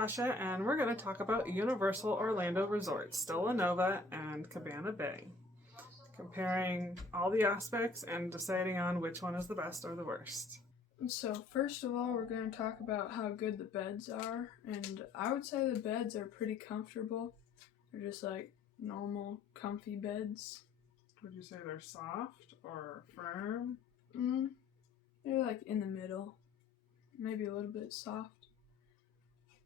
Natasha, and we're going to talk about Universal Orlando Resort, Stella Nova and Cabana Bay, comparing all the aspects and deciding on which one is the best or the worst. So first of all, we're going to talk about how good the beds are, and I would say the beds are pretty comfortable. They're just like normal, comfy beds. Would you say they're soft or firm? They're like in the middle, maybe a little bit soft.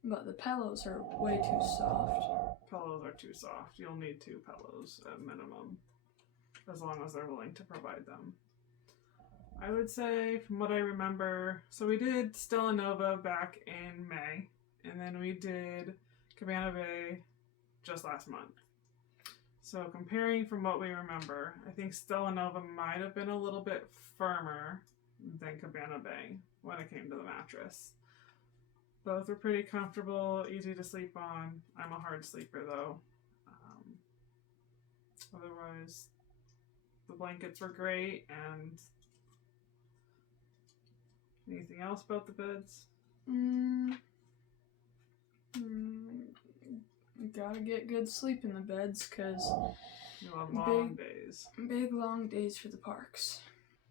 But the pillows are way too soft. Pillows are too soft. You'll need 2 pillows at minimum, as long as they're willing to provide them. I would say, from what I remember, so we did Stella Nova back in May, and then we did Cabana Bay just last month. So comparing from what we remember, I think Stella Nova might have been a little bit firmer than Cabana Bay when it came to the mattress. Both are pretty comfortable, easy to sleep on. I'm a hard sleeper though. Otherwise, the blankets were great. And anything else about the beds? You gotta get good sleep in the beds because You'll have long days. Big long days for the parks.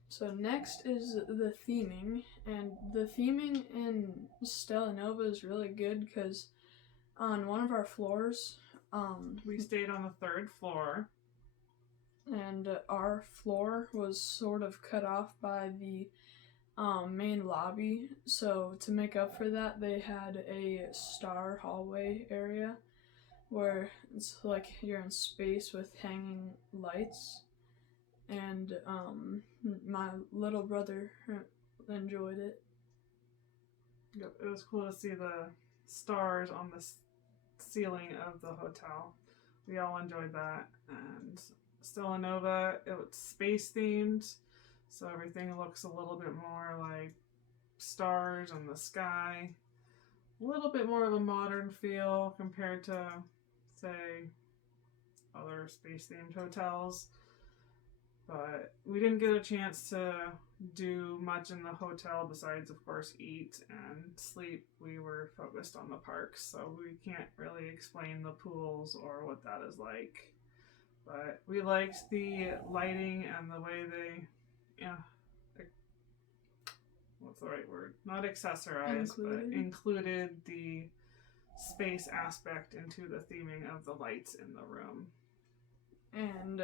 So next is the theming, and the theming in Stella Nova is really good because on one of our floors, we stayed on the 3rd floor, and our floor was sort of cut off by the main lobby. So to make up for that, they had a star hallway area where it's like you're in space with hanging lights. And my little brother enjoyed it. Yep, it was cool to see the stars on the ceiling of the hotel. We all enjoyed that. And Stella Nova, it was space themed, so everything looks a little bit more like stars in the sky. A little bit more of a modern feel compared to, say, other space themed hotels. But we didn't get a chance to do much in the hotel besides, of course, eat and sleep. We were focused on the parks, so we can't really explain the pools or what that is like. But we liked the lighting and the way they, what's the right word? Not accessorized, but included the space aspect into the theming of the lights in the room. And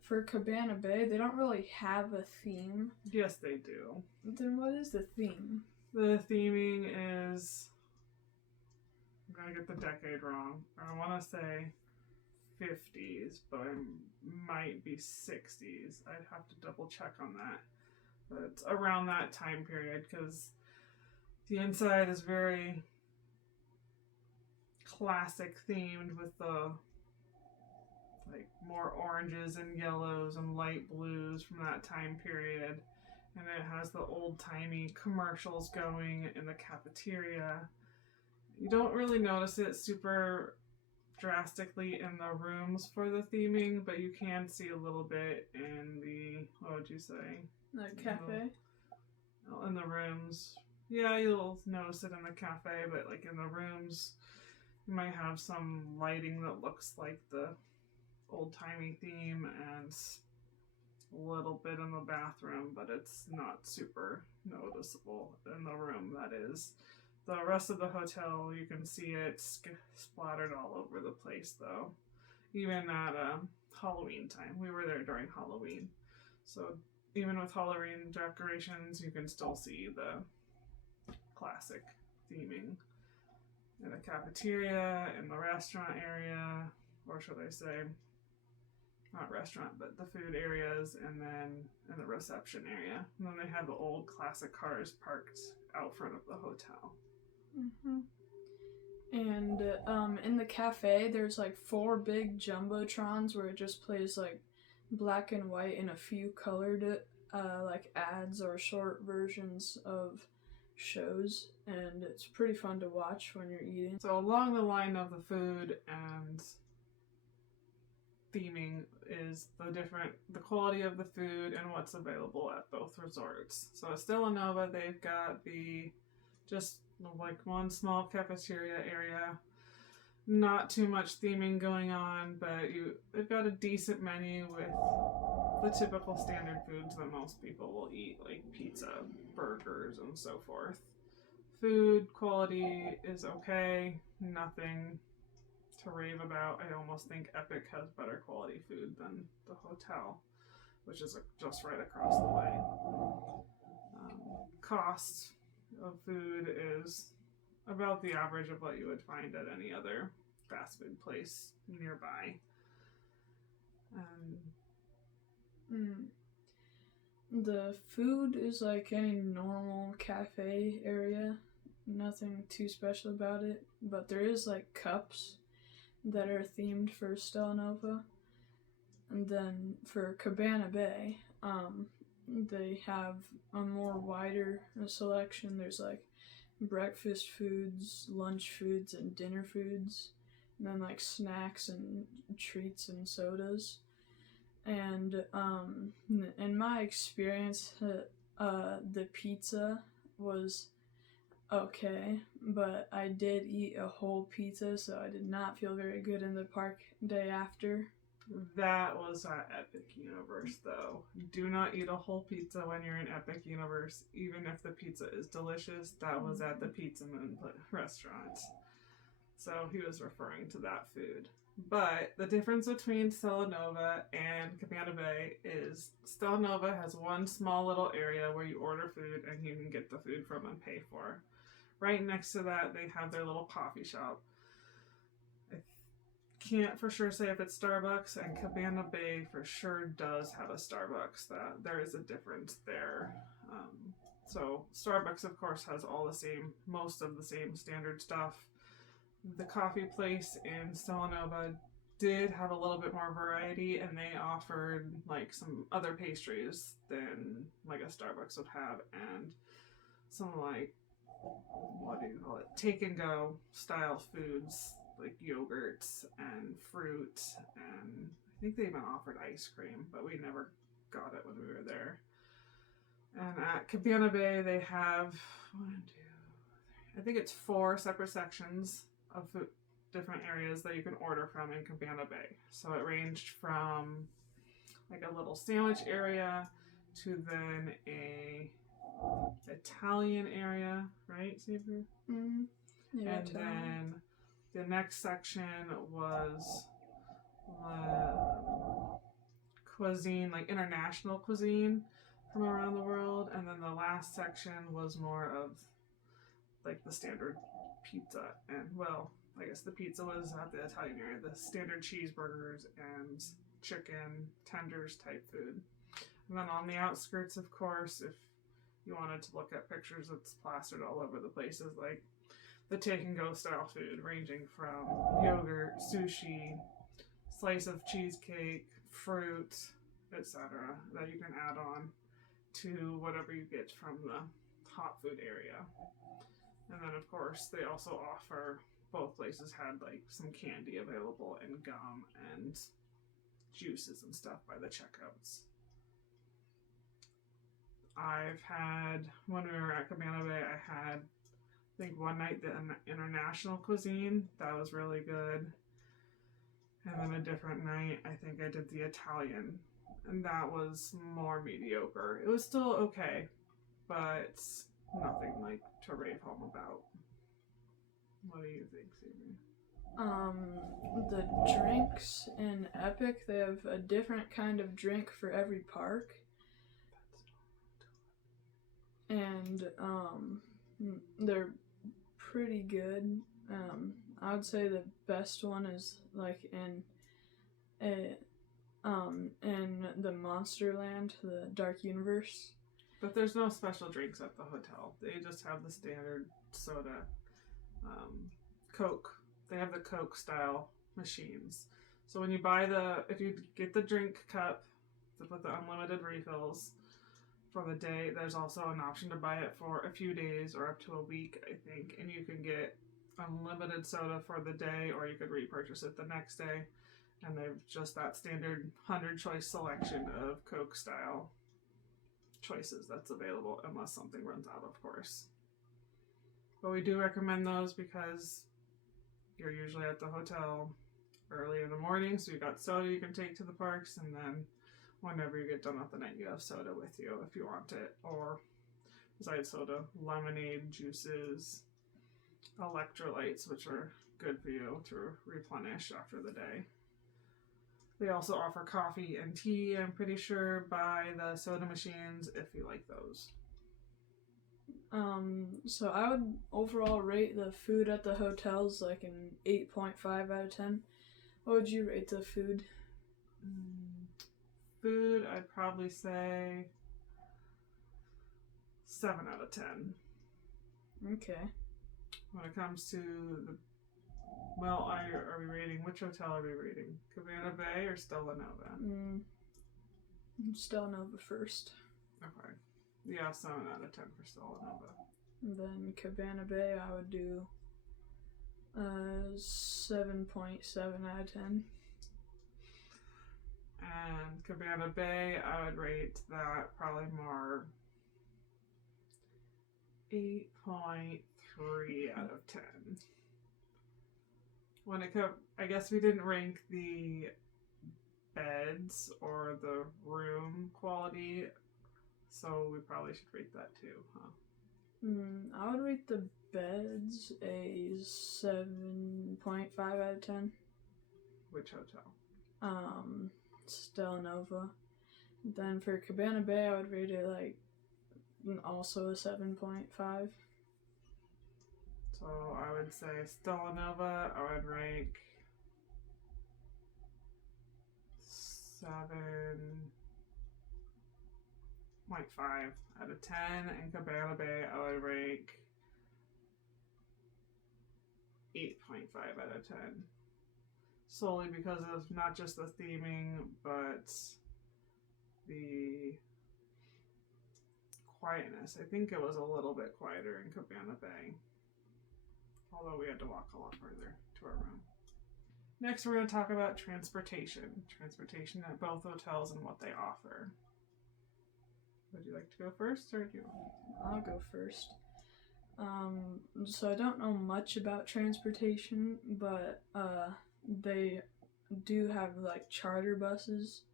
for Cabana Bay, they don't really have a theme. Yes, they do. Then what is the theme? The theming is, I'm going to get the decade wrong. I want to say 50s, but it might be 60s. I'd have to double check on that. But it's around that time period because the inside is very classic themed with the like more oranges and yellows and light blues from that time period. And it has the old-timey commercials going in the cafeteria. You don't really notice it super drastically in the rooms for the theming, but you can see a little bit in the, what would you say? The cafe? In the rooms. Yeah, you'll notice it in the cafe, but like in the rooms, you might have some lighting that looks like the old-timey theme and a little bit in the bathroom, but it's not super noticeable in the room, that is. The rest of the hotel, you can see it splattered all over the place, though. Even at Halloween time. We were there during Halloween. So even with Halloween decorations, you can still see the classic theming in the cafeteria, in the restaurant area, or should I say, not restaurant, but the food areas, and then in the reception area. And then they have the old classic cars parked out front of the hotel. And in the cafe, there's like 4 big jumbotrons where it just plays like black and white and a few colored like ads or short versions of shows, and it's pretty fun to watch when you're eating. So along the line of the food and theming is the quality of the food and what's available at both resorts. So at Stella Nova, they've got the just like one small cafeteria area. Not too much theming going on, but they've got a decent menu with the typical standard foods that most people will eat, like pizza, burgers, and so forth. Food quality is okay, nothing to rave about. I almost think Epic has better quality food than the hotel, which is just right across the way. Cost of food is about the average of what you would find at any other fast food place nearby. The food is like any normal cafe area. Nothing too special about it. But there is like cups that are themed for Stella Nova. And then for Cabana Bay, they have a more wider selection. There's like breakfast foods, lunch foods, and dinner foods. And then like snacks and treats and sodas. And in my experience, the pizza was okay, but I did eat a whole pizza, so I did not feel very good in the park day after. That was at Epic Universe, though. Do not eat a whole pizza when you're in Epic Universe, even if the pizza is delicious. That was at the Pizza Moon restaurant. So he was referring to that food. But the difference between Stella Nova and Cabana Bay is Stella Nova has one small little area where you order food and you can get the food from and pay for. Right next to that, they have their little coffee shop. I can't for sure say if it's Starbucks, and Cabana Bay for sure does have a Starbucks. That there is a difference there. So Starbucks, of course, has most of the same standard stuff. The coffee place in Stella Nova did have a little bit more variety, and they offered like some other pastries than like a Starbucks would have, and some like, what do you call it, take and go style foods like yogurts and fruit, and I think they even offered ice cream, but we never got it when we were there. And at Cabana Bay they have I think it's 4 separate sections of food, different areas that you can order from in Cabana Bay. So it ranged from like a little sandwich area to then a Italian area, right, Xavier? Mm-hmm. Yeah, and then the next section was cuisine, like international cuisine from around the world, and then the last section was more of like the standard pizza, and well, I guess the pizza was at the Italian area, the standard cheeseburgers and chicken tenders type food. And then on the outskirts, of course, if you wanted to look at pictures, it's plastered all over the places, like the take and go style food, ranging from yogurt, sushi, slice of cheesecake, fruit, etc., that you can add on to whatever you get from the hot food area. And then, of course, they also offer, both places had like some candy available and gum and juices and stuff by the checkouts. I've had, when we were at Cabana Bay, I had, I think one night the international cuisine. That was really good. And then a different night, I think I did the Italian. And that was more mediocre. It was still okay, but nothing like to rave home about. What do you think, Stevie? The drinks in Epic, they have a different kind of drink for every park. And they're pretty good. I would say the best one is like in the Monsterland, the Dark Universe. But there's no special drinks at the hotel. They just have the standard soda, Coke. They have the Coke style machines. So when you if you get the drink cup with the unlimited refills for the day, there's also an option to buy it for a few days or up to a week, I think. And you can get unlimited soda for the day, or you could repurchase it the next day. And they've just that standard 100 choice selection of Coke style choices that's available, unless something runs out, of course. But we do recommend those because you're usually at the hotel early in the morning, so you got soda you can take to the parks, and then whenever you get done with the night, you have soda with you if you want it. Or besides soda, lemonade, juices, electrolytes, which are good for you to replenish after the day. They also offer coffee and tea, I'm pretty sure, by the soda machines if you like those. So I would overall rate the food at the hotels like an 8.5 out of 10. What would you rate the food? Food, I'd probably say 7 out of 10. Okay. When it comes to the... Well, are we rating... Which hotel are we rating? Cabana Bay or Stella Nova? Stella Nova first. Okay. Yeah, 7 out of 10 for Stella Nova. And then Cabana Bay, I would do 7.7 out of 10. And Cabana Bay, I would rate that probably more 8.3 out of 10. When it comes, I guess we didn't rank the beds or the room quality, so we probably should rate that too, huh? I would rate the beds a 7.5 out of 10. Which hotel? Stella Nova. Then for Cabana Bay, I would rate it like also a 7.5. So I would say Stella Nova, I would rank 7.5 out of 10, and Cabana Bay, I would rank 8.5 out of 10. Solely because of not just the theming, but the quietness. I think it was a little bit quieter in Cabana Bay, although we had to walk a lot further to our room. Next, we're going to talk about transportation. Transportation at both hotels and what they offer. Would you like to go first, or do you want to? I'll go first. So I don't know much about transportation, but they do have like charter buses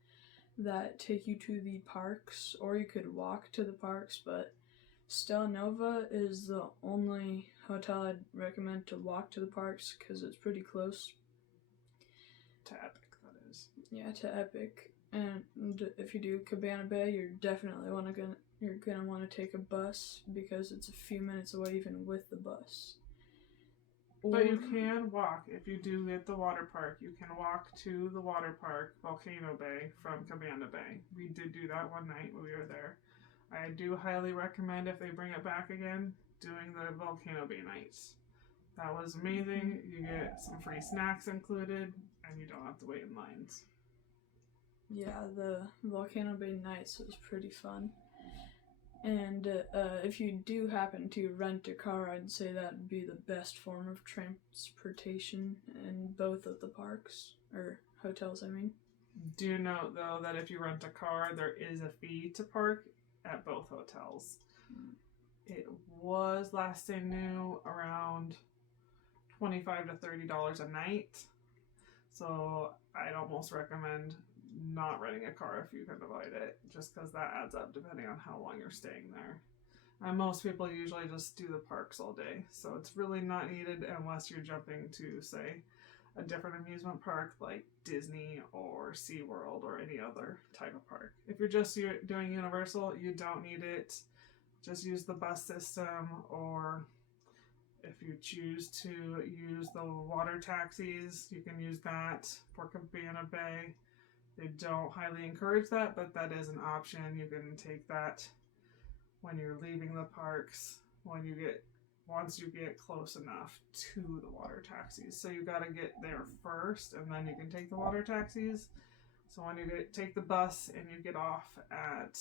that take you to the parks, or you could walk to the parks, but Stella Nova is the only hotel I'd recommend to walk to the parks because it's pretty close. To Epic, that is. Yeah, to Epic. And if you do Cabana Bay, you're definitely gonna want to take a bus because it's a few minutes away even with the bus. But you can walk. If you do hit the water park, you can walk to the water park, Volcano Bay, from Cabana Bay. We did do that one night when we were there. I do highly recommend, if they bring it back again, doing the Volcano Bay nights. That was amazing. You get some free snacks included, and you don't have to wait in lines. Yeah, the Volcano Bay nights was pretty fun. And if you do happen to rent a car, I'd say that would be the best form of transportation in both of the parks, or hotels, I mean. Do note, though, that if you rent a car, there is a fee to park at both hotels. It was, last I knew, around $25 to $30 a night. So I'd almost recommend not renting a car if you can avoid it, just because that adds up depending on how long you're staying there. And most people usually just do the parks all day, so it's really not needed unless you're jumping to, say, a different amusement park like Disney or SeaWorld or any other type of park. If you're just doing Universal, you don't need it. Just use the bus system, or if you choose to use the water taxis, you can use that for Cabana Bay. They don't highly encourage that, but that is an option. You can take that when you're leaving the parks, once you get close enough to the water taxis. So you got to get there first, and then you can take the water taxis. So when you take the bus and you get off at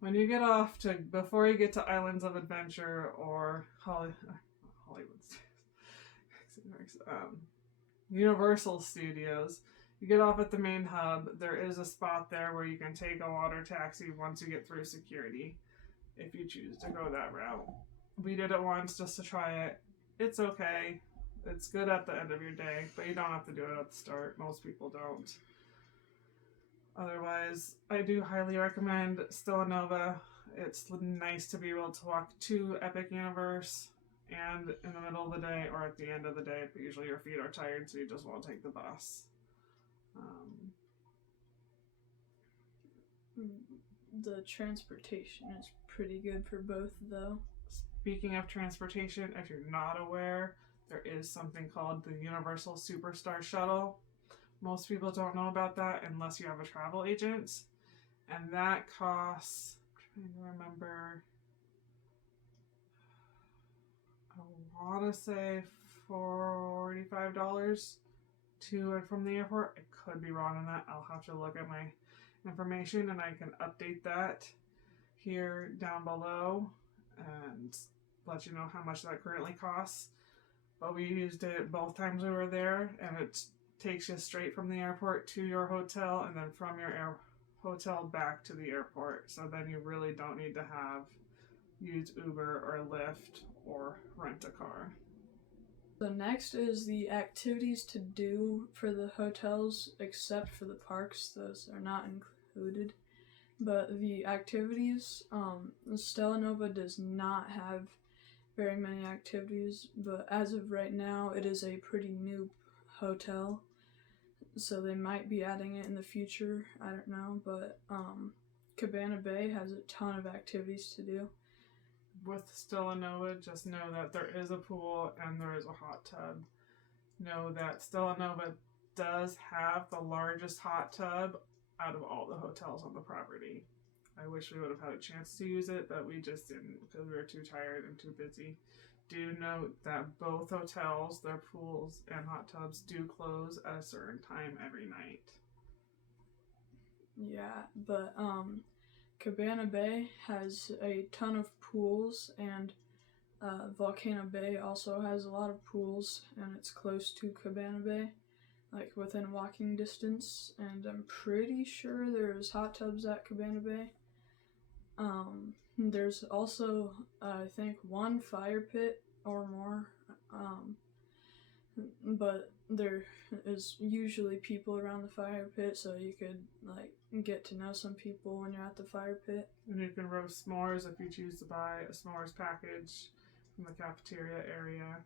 when you get off to, before you get to Islands of Adventure or Hollywood Universal Studios, You get off at the main hub. There is a spot there where you can take a water taxi once you get through security, if you choose to go that route. We did it once just to try it. It's okay. It's good at the end of your day, but you don't have to do it at the start. Most people don't. Otherwise, I do highly recommend Stella Nova. It's nice to be able to walk to Epic Universe and in the middle of the day or at the end of the day, but usually your feet are tired, so you just won't take the bus. The transportation is pretty good for both, though. Speaking of transportation, if you're not aware, there is something called the Universal Superstar Shuttle. Most people don't know about that unless you have a travel agent. And that costs, I'm trying to remember, I want to say $45 to and from the airport. I could be wrong on that. I'll have to look at my information and I can update that here down below and let you know how much that currently costs. But we used it both times we were there, and it takes you straight from the airport to your hotel and then from your hotel back to the airport. So then you really don't need to use Uber or Lyft or rent a car. So next is the activities to do for the hotels, except for the parks. Those are not included. But the activities, Stella Nova does not have very many activities, but as of right now, it is a pretty new hotel, so they might be adding it in the future. I don't know, but Cabana Bay has a ton of activities to do. With Stella Nova, just know that there is a pool and there is a hot tub. Know that Stella Nova does have the largest hot tub out of all the hotels on the property. I wish we would have had a chance to use it, but we just didn't because we were too tired and too busy. Do note that both hotels, their pools and hot tubs do close at a certain time every night. Yeah, but Cabana Bay has a ton of pools, and Volcano Bay also has a lot of pools, and it's close to Cabana Bay, like within walking distance, and I'm pretty sure there's hot tubs at Cabana Bay. There's also, I think, one fire pit or more, but there is usually people around the fire pit, so you could get to know some people when you're at the fire pit. And you can roast s'mores if you choose to buy a s'mores package from the cafeteria area.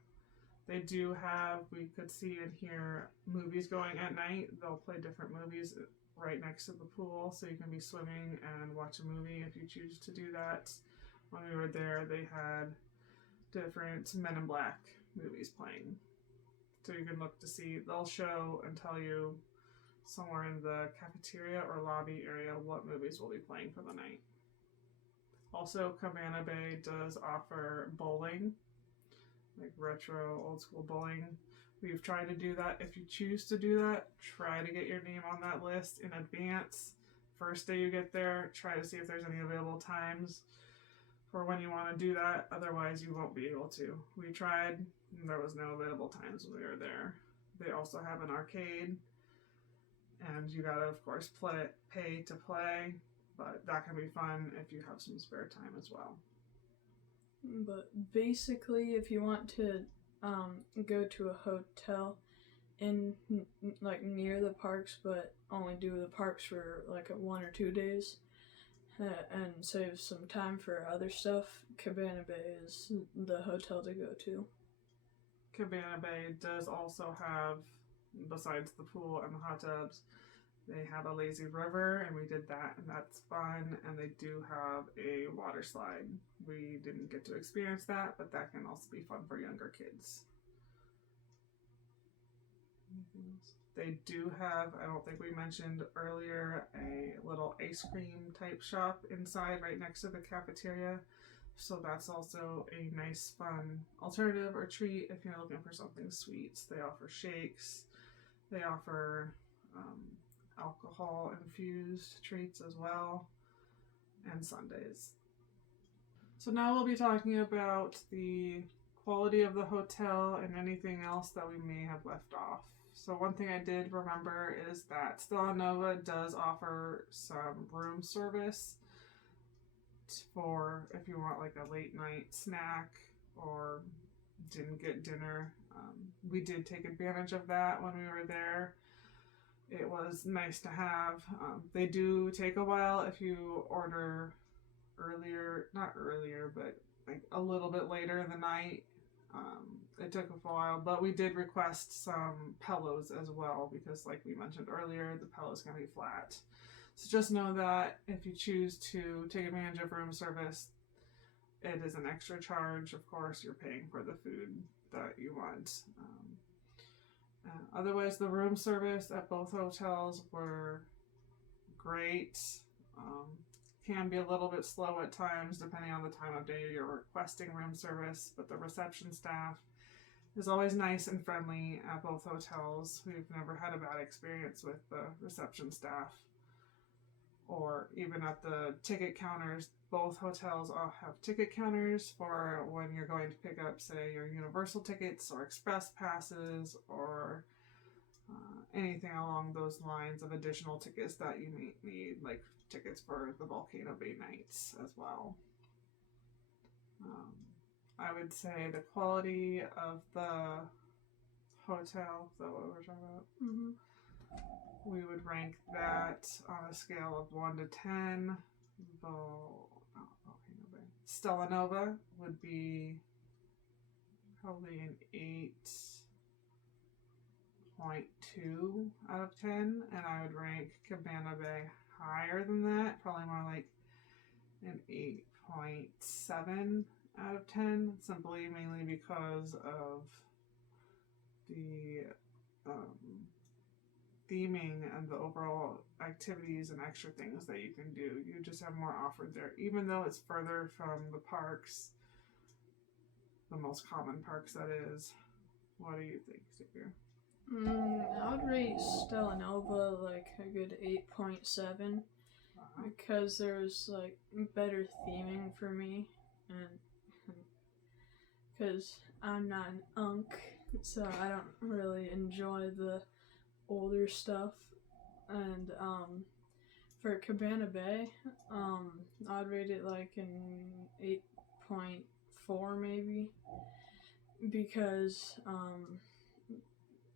They do have, we could see and hear movies going at night. They'll play different movies right next to the pool, so you can be swimming and watch a movie if you choose to do that. When we were there, they had different Men in Black movies playing. So you can look to see, they'll show and tell you somewhere in the cafeteria or lobby area what movies will be playing for the night. Also, Cabana Bay does offer bowling, like retro old school bowling. We've tried to do that. If you choose to do that, try to get your name on that list in advance. First day you get there, try to see if there's any available times for when you want to do that. Otherwise, you won't be able to. We tried, and there was no available times when we were there. They also have an arcade, and you gotta, of course, pay to play, but that can be fun if you have some spare time as well. But basically, if you want to go to a hotel in near the parks, but only do the parks for 1 or 2 days, and save some time for other stuff, Cabana Bay is the hotel to go to. Cabana Bay does also have, besides the pool and the hot tubs, they have a lazy river, and we did that, and that's fun. And they do have a water slide. We didn't get to experience that, but that can also be fun for younger kids. They do have, I don't think we mentioned earlier, a little ice cream type shop inside right next to the cafeteria. So that's also a nice, fun alternative or treat if you're looking for something sweet. They offer shakes. They offer alcohol infused treats as well, and sundaes. So now we'll be talking about the quality of the hotel and anything else that we may have left off. So one thing I did remember is that Stella Nova does offer some room service for if you want like a late night snack or didn't get dinner. We did take advantage of that when we were there. It was nice to have. They do take a while if you order earlier, not earlier, but like a little bit later in the night. It took a while, but we did request some pillows as well because, like we mentioned earlier, the pillows can be flat. So just know that if you choose to take advantage of room service, it is an extra charge. Of course, you're paying for the food that you want. Otherwise, the room service at both hotels were great. Can be a little bit slow at times depending on the time of day you're requesting room service, but the reception staff is always nice and friendly at both hotels. We've never had a bad experience with the reception staff. Or even at the ticket counters, both hotels all have ticket counters for when you're going to pick up, say, your Universal tickets or Express passes or anything along those lines of additional tickets that you may need, like tickets for the Volcano Bay nights as well. I would say the quality of the hotel, is that what we're talking about? Mm-hmm. We would rank that on a scale of 1 to 10. Stella Nova would be probably an 8.2 out of 10, and I would rank Cabana Bay higher than that, probably more like an 8.7 out of 10, simply mainly because of the theming and the overall activities and extra things that you can do. You just have more offered there, even though it's further from the parks, the most common parks that is. What do you think, Xavier? I would rate Stella Nova like a good 8.7 because there's like better theming for me, and because I'm not an unk, so I don't really enjoy the older stuff. And for Cabana Bay, I'd rate it like an 8.4 maybe, because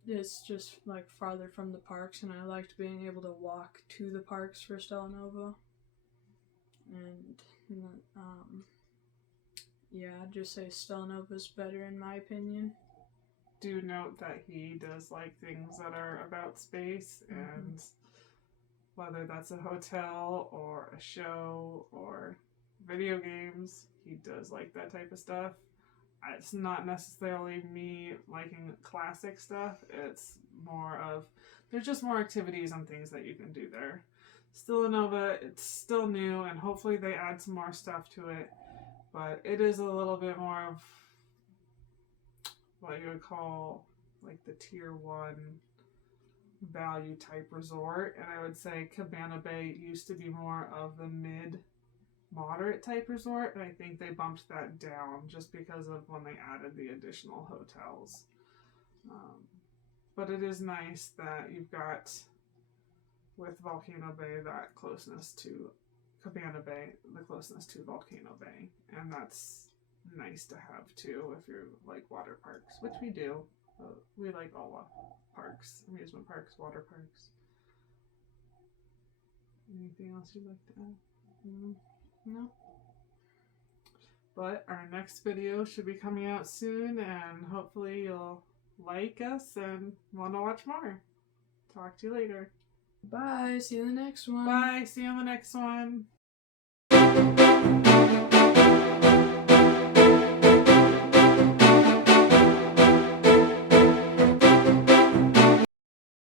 it's just like farther from the parks, and I liked being able to walk to the parks for Stella Nova. And yeah, I'd just say Stella Nova's better in my opinion. Do note that he does like things that are about space, and whether that's a hotel or a show or video games, he does like that type of stuff. It's not necessarily me liking classic stuff. It's more of, there's just more activities and things that you can do there. Stella Nova, it's still new, and hopefully they add some more stuff to it, but it is a little bit more of what you would call like the tier 1 value type resort. And I would say Cabana Bay used to be more of the mid-moderate type resort, and I think they bumped that down just because of when they added the additional hotels. But it is nice that you've got, with Volcano Bay, that closeness to Cabana Bay, the closeness to Volcano Bay, and that's nice to have too if you like water parks, which we do. We like all parks, amusement parks, water parks. Anything else you'd like to add? No. But our next video should be coming out soon, and hopefully you'll like us and want to watch more. Talk to you later. Bye. See you in the next one. Bye. See you on the next one.